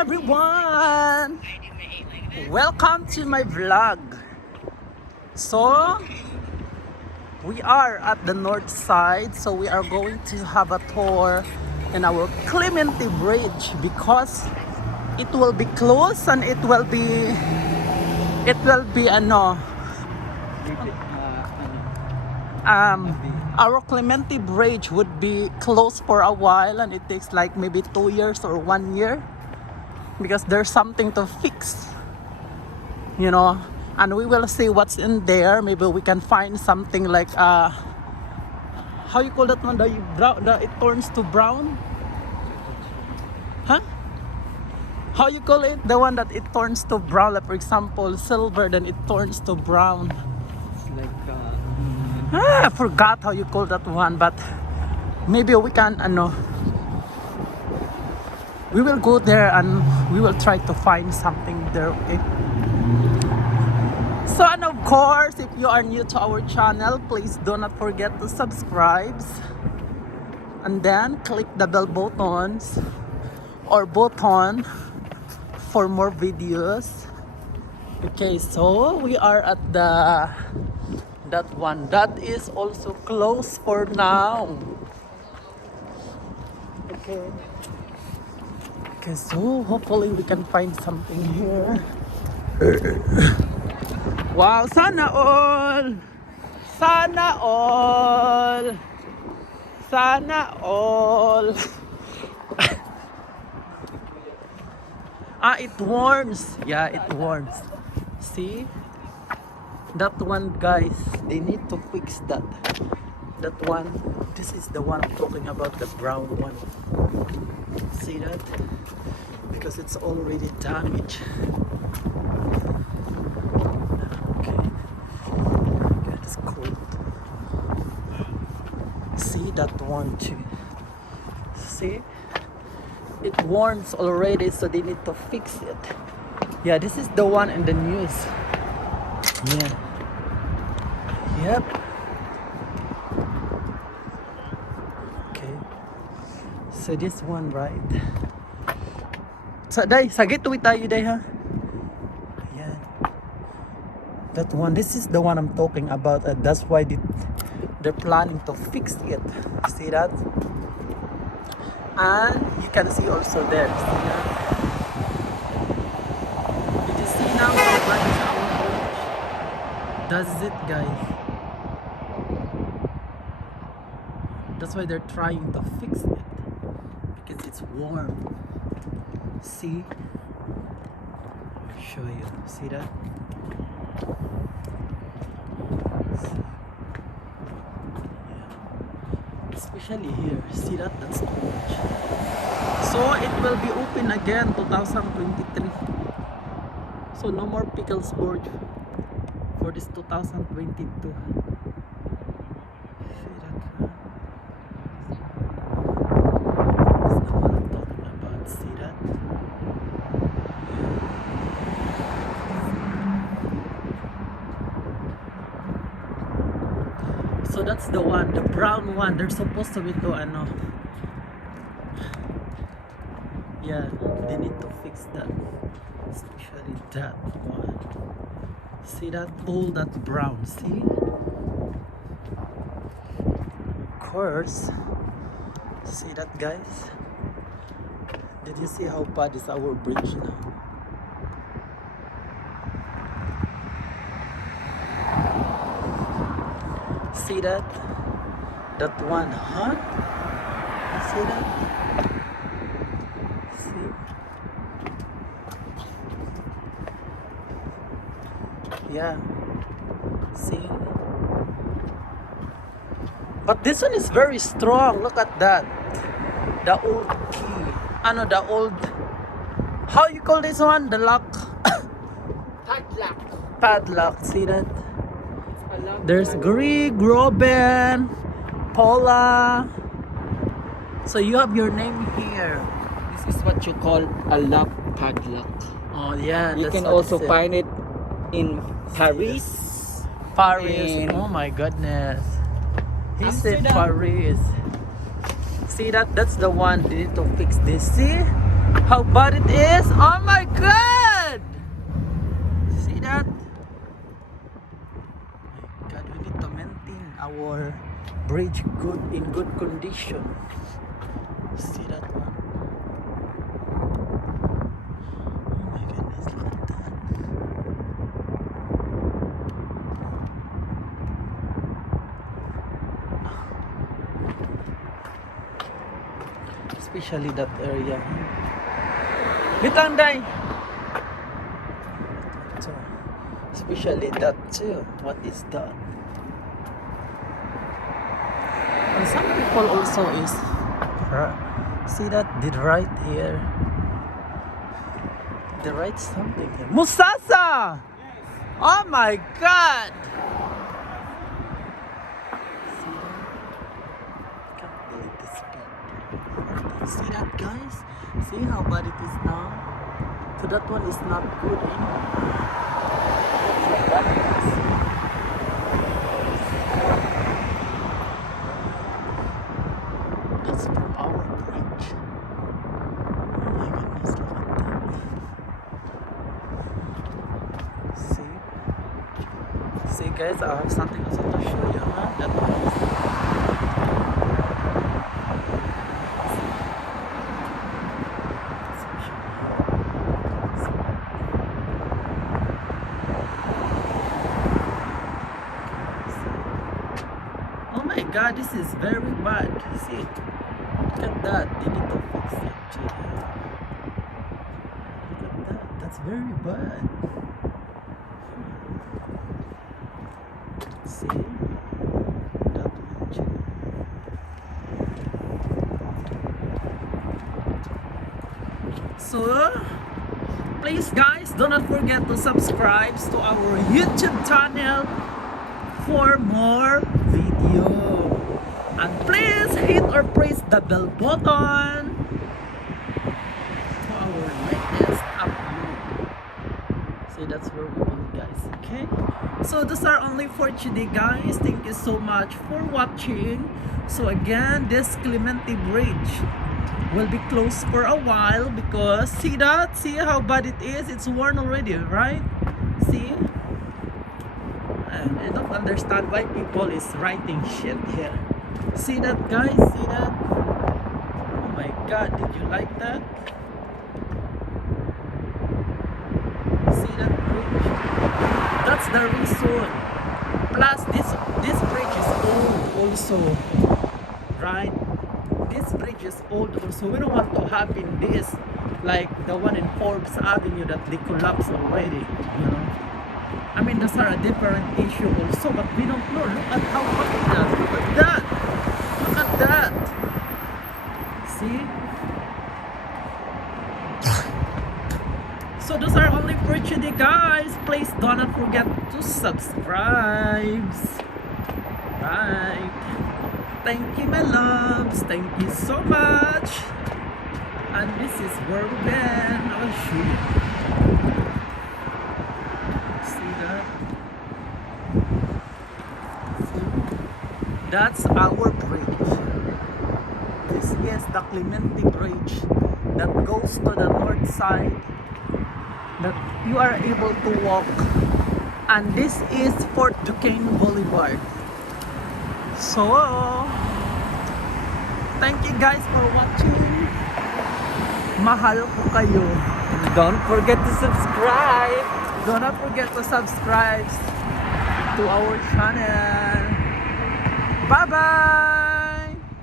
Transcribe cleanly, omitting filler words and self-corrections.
everyone! Welcome to my vlog. So, we are at the north side, so we are going to have a tour in our Clemente Bridge because it will be closed and it will be our Clemente Bridge would be closed for a while, and it takes like maybe 2 years or 1 year because there's something to fix, and we will see what's in there. Maybe we can find something like how you call that one, it turns to brown, huh? How you call it, the one that it turns to brown, like for example silver, then it turns to brown. It's like I forgot how you call that one, but maybe we can we will go there and we will try to find something there, okay? So, and of course, if you are new to our channel, please do not forget to subscribe and then click the bell buttons or button for more videos. Okay, so we are at that one that is also closed for now. Okay, so hopefully we can find something here. Wow, sana all! Sana all! Sana all! It warms. Yeah, it warms. See? That one, guys, they need to fix that. That one, this is the one I'm talking about, the brown one. See that? Because it's already damaged. Okay. God, it's cold. See that one too. See? It warms already, so they need to fix it. Yeah, this is the one in the news. Yeah. Yep. Okay. So this one, right? So day, sagit tuwi tayo day, ha? Yeah. That one, this is the one I'm talking about, and that's why they're planning to fix it. See that? And you can see also there. See that? Did you see now how bad is our bridge? That's it, guys. That's why they're trying to fix it, because it's warm. See? I'll show you. See that? Yeah. Especially here. See that? That's too much. So it will be open again 2023. So no more pickles board for this 2022. So that's the one, the brown one. They're supposed to be yeah, they need to fix that, especially that one. See that, all that brown, see? Of course. See that, guys? Did you see how bad is our bridge now? See that? That one, huh? See that? See? Yeah. See? But this one is very strong. Look at that. The old key. The old... How you call this one? The lock? padlock. Padlock. See that? There's Greg, Robin, Paula. So you have your name here. This is what you call a lock padlock. Oh yeah. You that's can what also it said. find it in Paris. Paris. in Oh my goodness. He said Amsterdam. Paris. See that? That's the one. They need to fix this. See? How bad it is? Oh my god! See that? My god, we need to maintain our bridge in good condition. See that one? Oh my goodness, look at that. Especially that area. Bitangday! So, especially that too. What is that? And some people also is see that did right here. They write something here. Musasa! Yes. Oh my god! See that? Can't believe this speed. See that, guys? See how bad it is now? So that one is not good anymore. That's how bad it is. That's from our bridge. Oh my goodness, look at that. See? See guys, I have something also to show you, huh? That one. Oh my god, this is very bad. See, look at that. They need to fix it. Look at that. That's very bad. See? That one too. So, please guys, do not forget to subscribe to our YouTube channel for more video. And please hit or press the bell button for our latest upload. So that's where we go, guys. Okay? So those are only for today, guys. Thank you so much for watching. So again, this Clemente Bridge will be closed for a while because see that? See how bad it is? It's worn already, right? See? And I don't understand why people is writing shit here. See that, guys? See that? Oh my god, did you like that? See that bridge? That's the reason. Plus this bridge is old also, right? This bridge is old also. We don't want to happen this like the one in Forbes Avenue that they collapsed already, you know. I mean, those are a different issue also, but we don't know. Look at how bad it is. Look at that. Look at that. See? So those are only for today, guys. Please do not forget to subscribe. Right. Thank you, my loves. Thank you so much. And this is where we've been. I'll show you. See that? See? That's our bridge. This is the Clemente Bridge that goes to the north side that you are able to walk. And this is Fort Duquesne Boulevard. So, thank you guys for watching. Mahal ko kayo. Don't forget to subscribe. Do not forget to subscribe to our channel. Bye-bye!